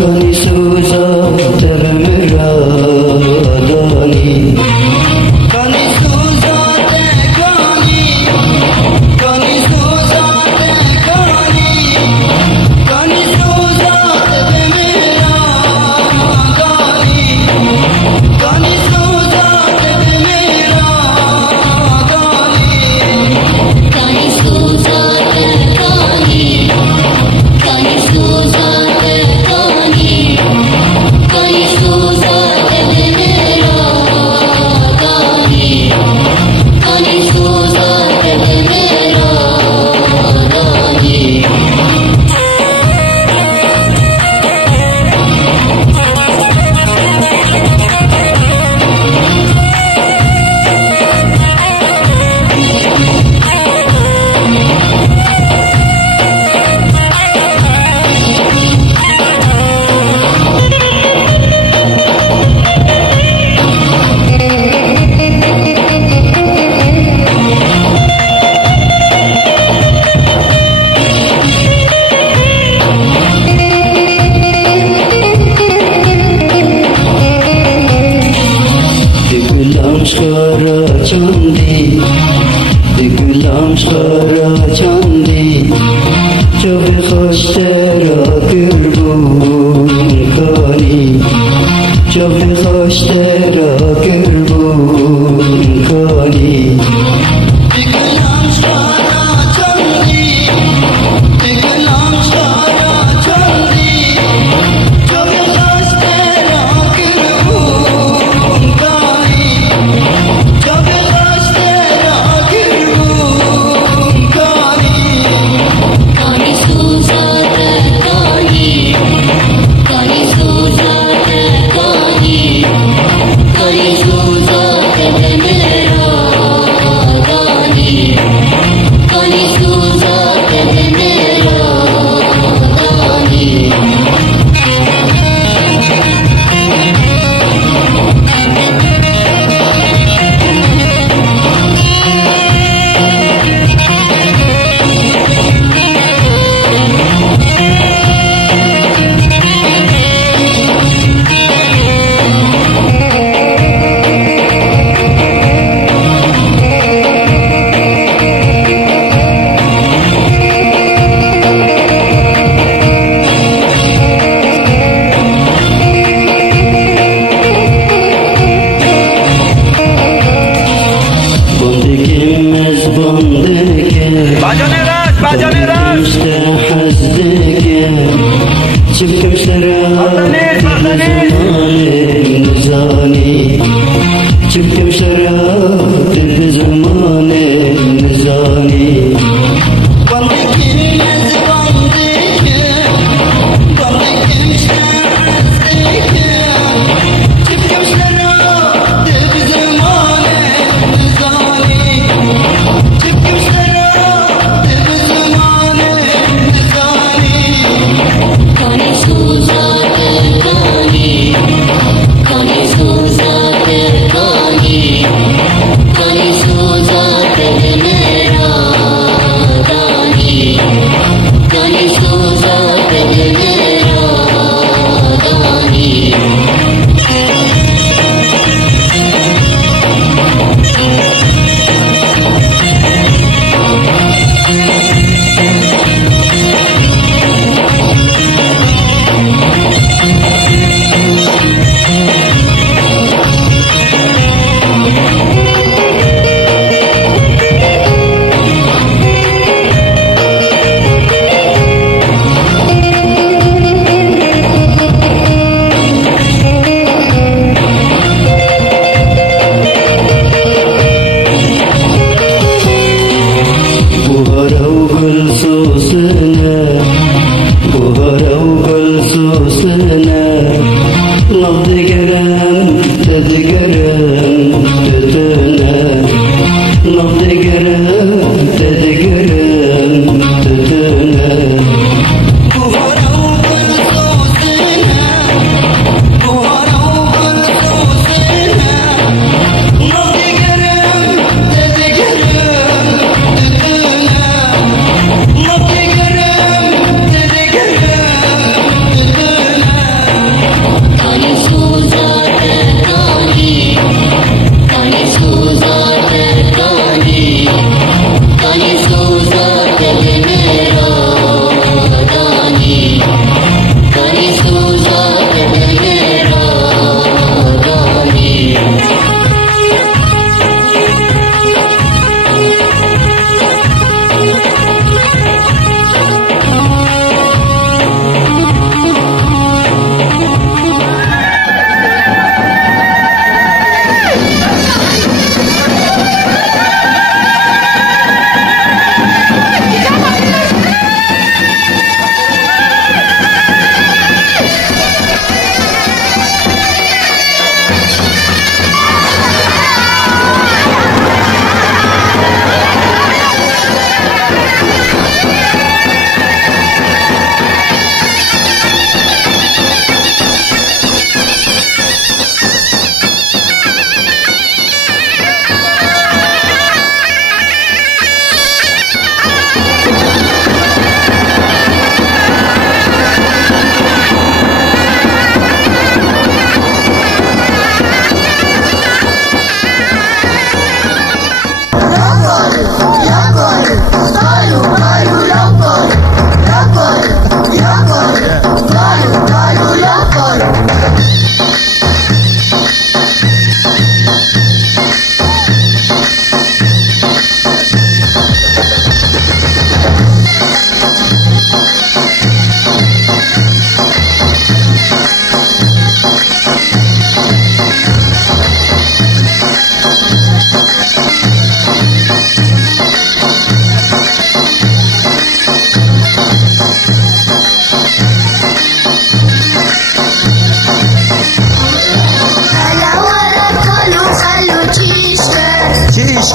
کانی سوزا دل مرا دانی کانی سوزا کانی کانی سوزا کانی کانی سوزا دل مرا دانی کانی سوزا دل مرا دانی کانی سوزا کانی کانی سوزا چندی دگلام شارا چندی چوب خوشته را گربون کنی چوب خوشته را گربون کنی چبکم شراب نزانی چبکم شراب دل زمان نزانی Kani Suza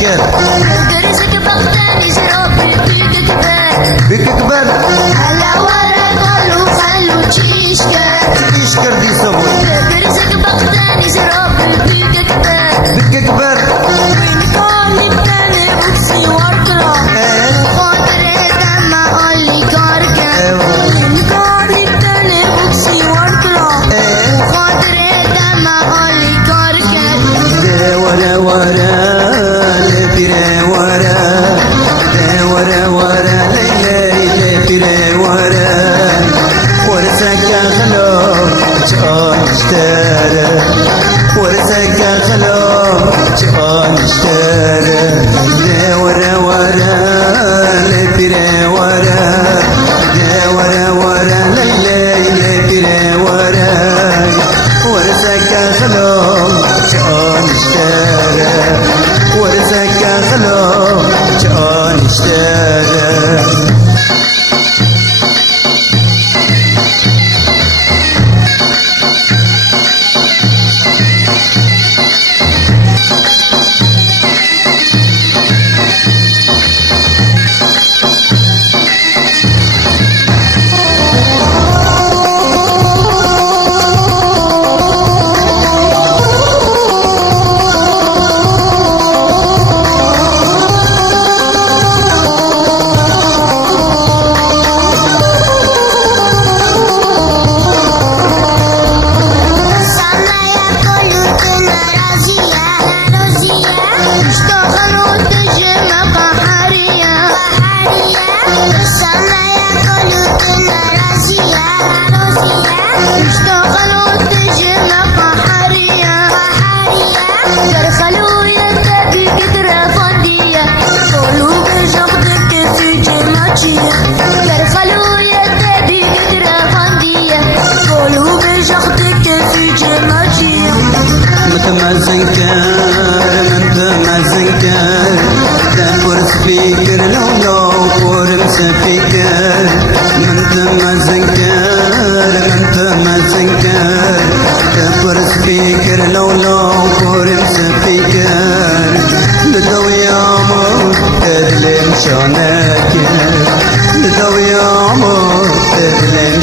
شير درسك بغتاني شرب بيك كبار بك كبر على ورا قالوا خلوا تشيشكر يشكر دي صبر درسك بغتاني شرب بيك كبار بك كبر وين قالي بتاني بوكسي ورطرة خاطري دما قالي كاركا وين قالي بتاني بوكسي ورطرة خاطري دما قالي كاركا ورا ورا لبيري ورا ورا ورا ليلي لبيري ورا ورثك خلوك جان اشترى ورثك خلوك جان اشترى ورا ورا لبيري ورا ورا ورا ليلي لبيري ورا ورثك خلوك جان اشترى ورثك خلوك جان اشترى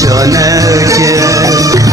شانك